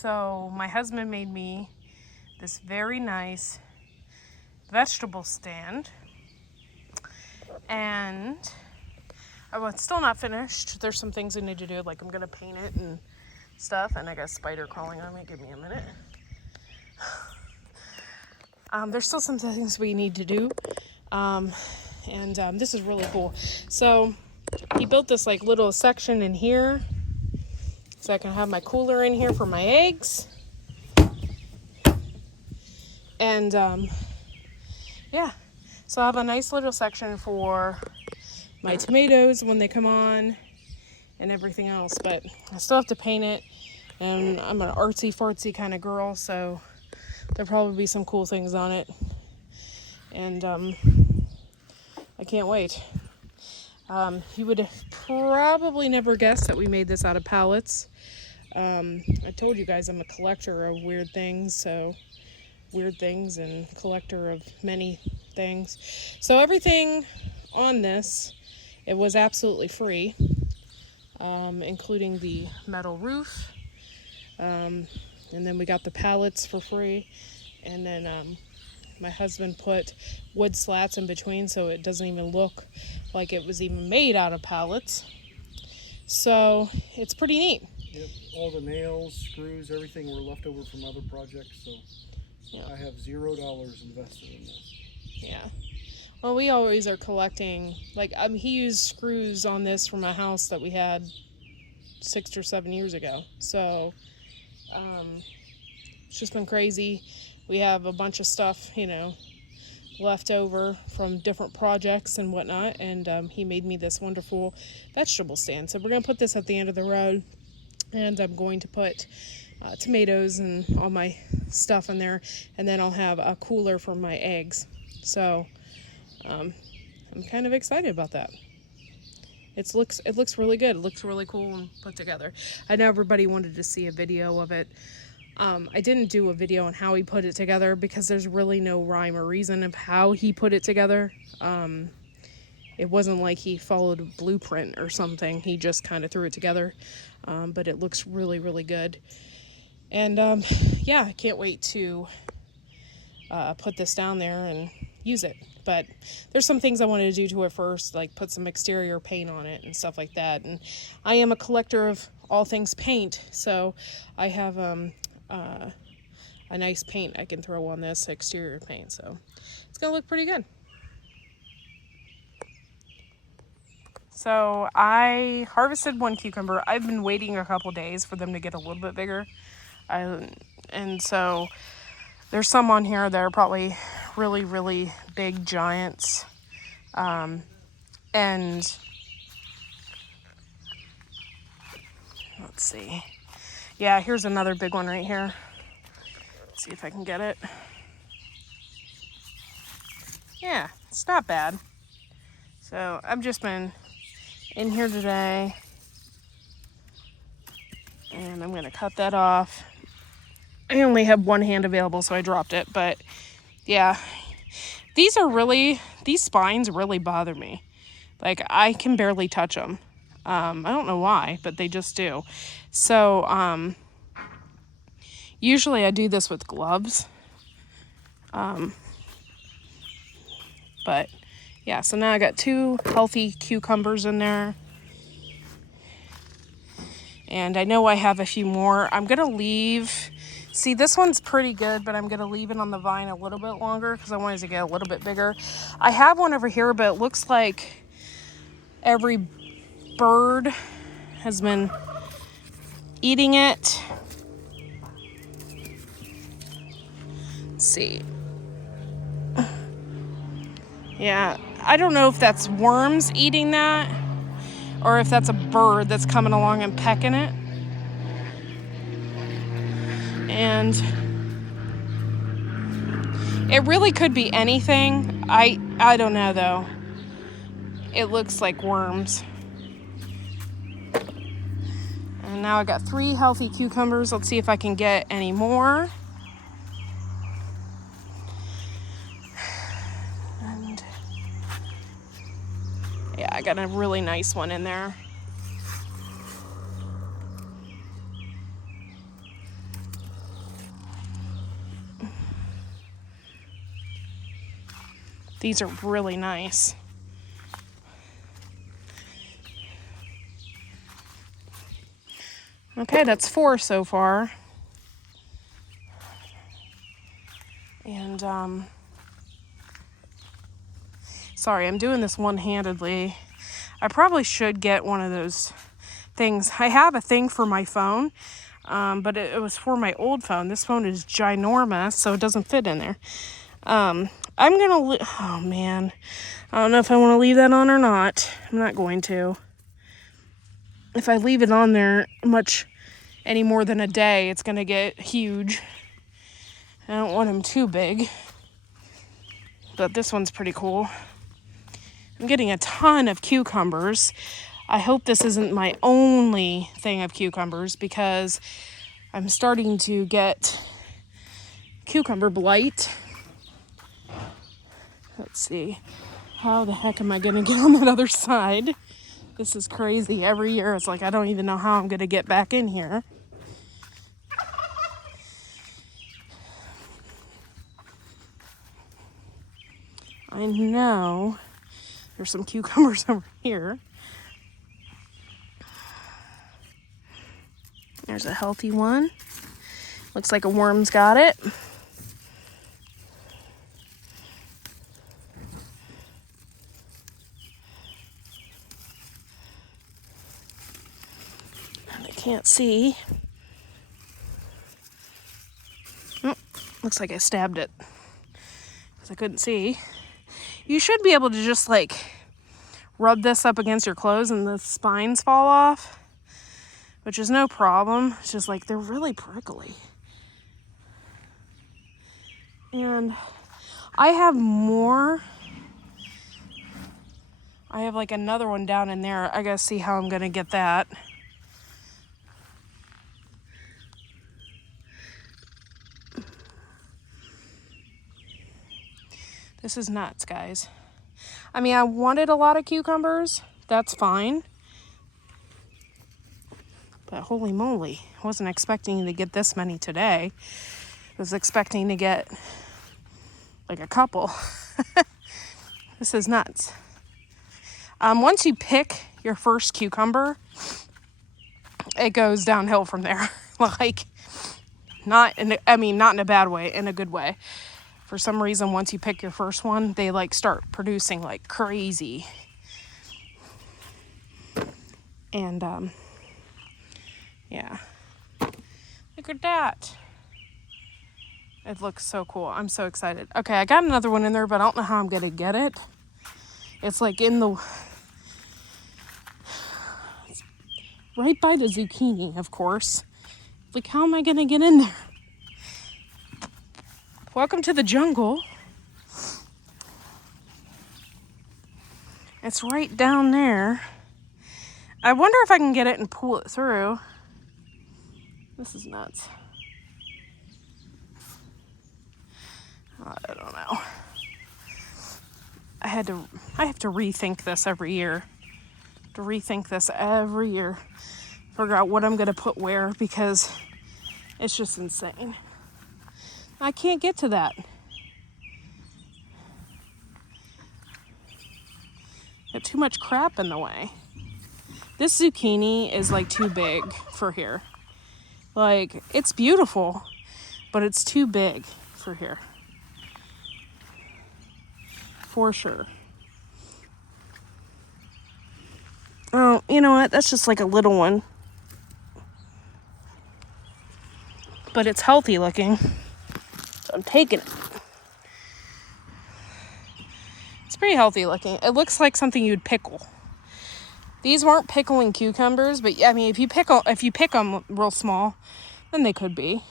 So my husband made me this very nice vegetable stand, and it's still not finished. There's some things I need to do, like I'm gonna paint it and stuff, and I got a spider crawling on me. Give me a minute. There's still some things we need to do, and this is really cool. So he built this like little section in here, so I can have my cooler in here for my eggs. And yeah, so I have a nice little section for my tomatoes when they come on and everything else, but I still have to paint it, and I'm an artsy fartsy kind of girl, so there'll probably be some cool things on it, and I can't wait. You would have probably never guessed that we made this out of pallets. I told you guys I'm a collector of weird things and collector of many things. So everything on this, it was absolutely free, including the metal roof, and then we got the pallets for free, and then my husband put wood slats in between so it doesn't even look like it was even made out of pallets. So it's pretty neat. Yep, all the nails, screws, everything were left over from other projects, so yeah. I have $0 invested in this. Yeah. Well, we always are collecting, like, he used screws on this from a house that we had 6 or 7 years ago. So, it's just been crazy. We have a bunch of stuff, left over from different projects and whatnot, and he made me this wonderful vegetable stand. So we're going to put this at the end of the road, and I'm going to put tomatoes and all my stuff in there, and then I'll have a cooler for my eggs. So I'm kind of excited about that. It looks really good. It looks really cool and put together. I know everybody wanted to see a video of it. I didn't do a video on how he put it together because there's really no rhyme or reason of how he put it together. It wasn't like he followed a blueprint or something. He just kind of threw it together. But it looks really, really good. And yeah, I can't wait to put this down there and use it. But there's some things I wanted to do to it first, like put some exterior paint on it and stuff like that. And I am a collector of all things paint, so I have a nice paint I can throw on this exterior paint, so it's gonna look pretty good. So I harvested one cucumber. I've been waiting a couple days for them to get a little bit bigger, and so there's some on here that are probably really, really big giants, and let's see. Yeah, here's another big one right here. Let's see if I can get it. Yeah, it's not bad. So I've just been in here today, and I'm gonna cut that off. I only have one hand available, so I dropped it, but yeah, these spines really bother me. Like, I can barely touch them. I don't know why, but they just do. So usually I do this with gloves, but yeah, so now I got 2 healthy cucumbers in there, and I know I have a few more. I'm gonna leave. See, this one's pretty good, but I'm going to leave it on the vine a little bit longer because I wanted to get a little bit bigger. I have one over here, but it looks like every bird has been eating it. Let's see. Yeah, I don't know if that's worms eating that or if that's a bird that's coming along and pecking it. And it really could be anything. I don't know though. It looks like worms. And now I got 3 healthy cucumbers. Let's see if I can get any more. And yeah, I got a really nice one in there. These are really nice. Okay, that's 4 so far. And, sorry, I'm doing this one-handedly. I probably should get one of those things. I have a thing for my phone, but it was for my old phone. This phone is ginormous, so it doesn't fit in there. I'm gonna, oh man, I don't know if I want to leave that on or not. I'm not going to. If I leave it on there much any more than a day, it's gonna get huge. I don't want him too big, but this one's pretty cool. I'm getting a ton of cucumbers. I hope this isn't my only thing of cucumbers, because I'm starting to get cucumber blight. Let's see. How the heck am I gonna get on that other side? This is crazy. Every year it's like I don't even know how I'm gonna get back in here. I know there's some cucumbers over here. There's a healthy one. Looks like a worm's got it. I can't see. Oh, looks like I stabbed it because I couldn't see. You should be able to just like rub this up against your clothes and the spines fall off, which is no problem. It's just like they're really prickly. And I have more. I have like another one down in there. I gotta see how I'm gonna get that. This is nuts, guys. I mean, I wanted a lot of cucumbers. That's fine. But holy moly, I wasn't expecting to get this many today. I was expecting to get like a couple. This is nuts. Once you pick your first cucumber, it goes downhill from there. Like, not in a bad way, in a good way. For some reason, once you pick your first one, they like start producing like crazy. And yeah, look at that. It looks so cool. I'm so excited. Okay, I got another one in there, but I don't know how I'm gonna get it. It's like in the right by the zucchini, of course. Like, how am I gonna get in there? Welcome to the jungle. It's right down there. I wonder if I can get it and pull it through. This is nuts. I don't know. I have to rethink this every year. Figure out what I'm gonna put where, because it's just insane. I can't get to that. Got too much crap in the way. This zucchini is like too big for here. Like, it's beautiful, but it's too big for here. For sure. Oh, you know what? That's just like a little one. But it's healthy looking. So I'm taking it. It's pretty healthy looking. It looks like something you'd pickle. These weren't pickling cucumbers, but I mean, if you pick them real small, then they could be.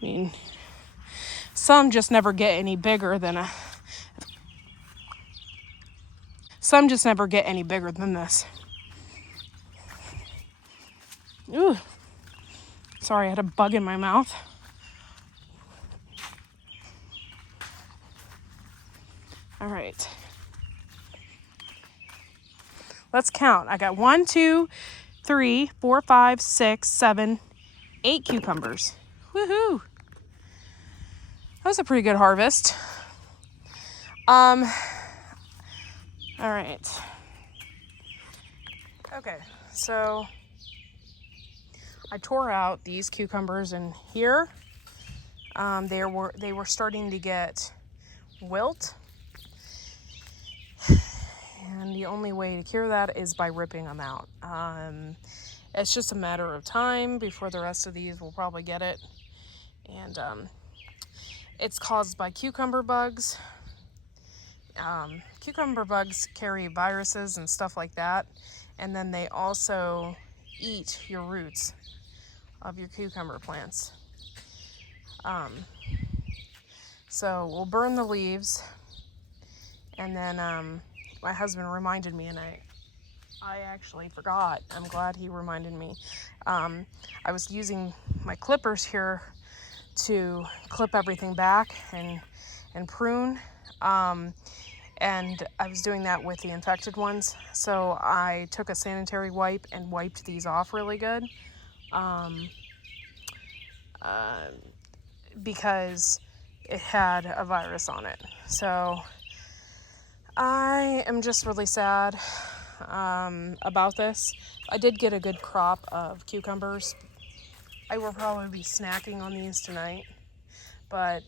I mean, some just never get any bigger than this. Ooh. Sorry, I had a bug in my mouth. All right. Let's count. I got 1, 2, 3, 4, 5, 6, 7, 8 cucumbers. Woohoo! That was a pretty good harvest. All right. Okay, so I tore out these cucumbers in here. They were starting to get wilt, and the only way to cure that is by ripping them out. It's just a matter of time before the rest of these will probably get it, and it's caused by cucumber bugs. Cucumber bugs carry viruses and stuff like that, and then they also eat your roots of your cucumber plants. So we'll burn the leaves, and then my husband reminded me, and I actually forgot. I'm glad he reminded me. I was using my clippers here to clip everything back and prune. And I was doing that with the infected ones. So I took a sanitary wipe and wiped these off really good. Because it had a virus on it. So I am just really sad about this. I did get a good crop of cucumbers. I will probably be snacking on these tonight, but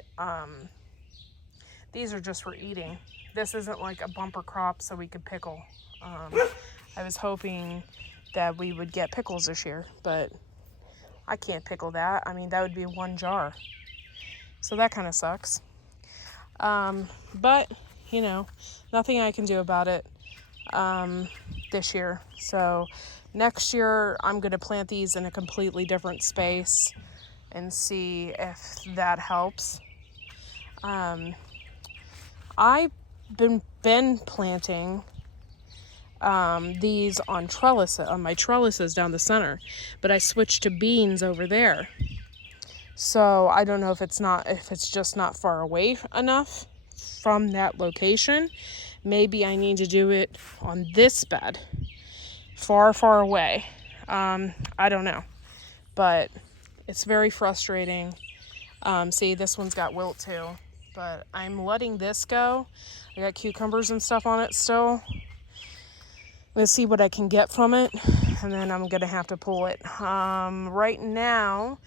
these are just for eating. This isn't like a bumper crop so we could pickle. I was hoping that we would get pickles this year, but I can't pickle that. I mean, that would be one jar. So that kind of sucks. But, you know, nothing I can do about it this year. So next year, I'm going to plant these in a completely different space and see if that helps. I've been planting these on my trellises down the center, but I switched to beans over there. So I don't know if it's just not far away enough from that location. Maybe I need to do it on this bed, far, far away. I don't know, but it's very frustrating. See, this one's got wilt too, but I'm letting this go. I got cucumbers and stuff on it still. Let's see what I can get from it, and then I'm gonna have to pull it. Right now,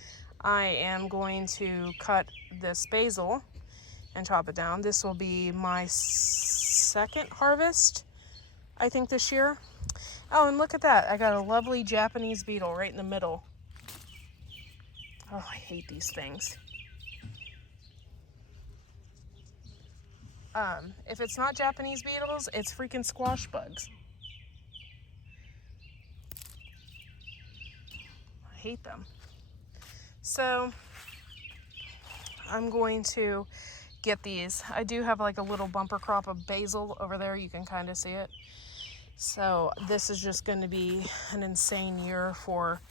I am going to cut this basil and chop it down. This will be my second harvest, I think, this year. Oh, and look at that. I got a lovely Japanese beetle right in the middle. Oh, I hate these things. If it's not Japanese beetles, it's freaking squash bugs. I hate them. So I'm going to get these. I do have like a little bumper crop of basil over there. You can kind of see it. So this is just going to be an insane year for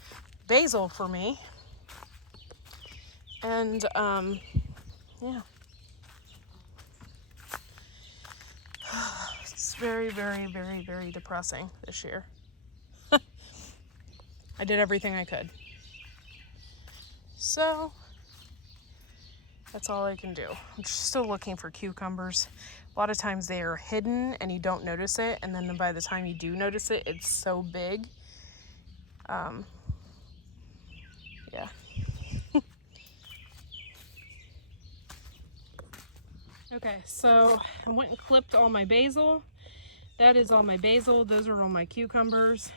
basil for me. And yeah. It's very, very, very, very depressing this year. I did everything I could. So that's all I can do. I'm still looking for cucumbers. A lot of times they are hidden and you don't notice it, and then by the time you do notice it, it's so big. Yeah. Okay, so I went and clipped all my basil. That is all my basil. Those are all my cucumbers.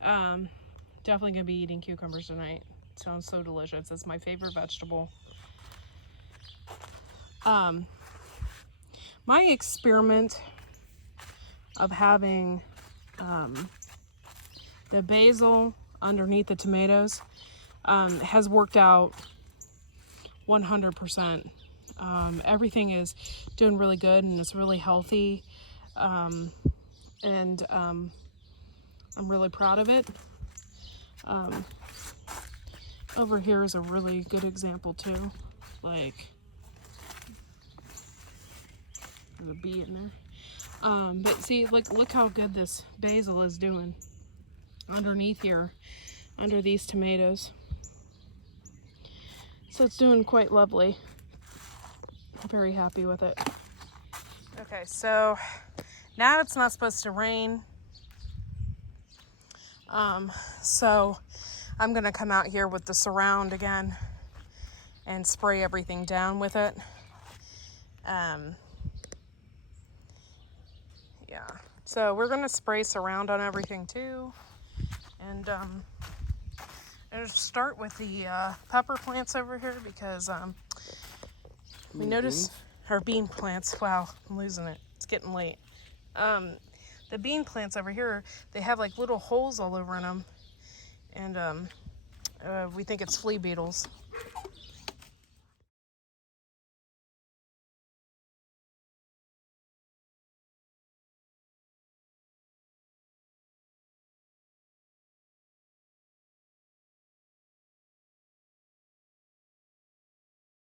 Definitely gonna be eating cucumbers tonight. Sounds so delicious. It's my favorite vegetable. My experiment of having the basil underneath the tomatoes has worked out 100%. Everything is doing really good and it's really healthy. And I'm really proud of it. Over here is a really good example too. Like, there's a bee in there. But see, like, look how good this basil is doing underneath here, under these tomatoes. So it's doing quite lovely. I'm very happy with it. Okay, so now it's not supposed to rain. So I'm gonna come out here with the Surround again and spray everything down with it. Yeah, so we're gonna spray Surround on everything too. And I'll start with the pepper plants over here because we noticed our bean plants. Wow, I'm losing it. It's getting late. The bean plants over here, they have like little holes all over in them, and we think it's flea beetles.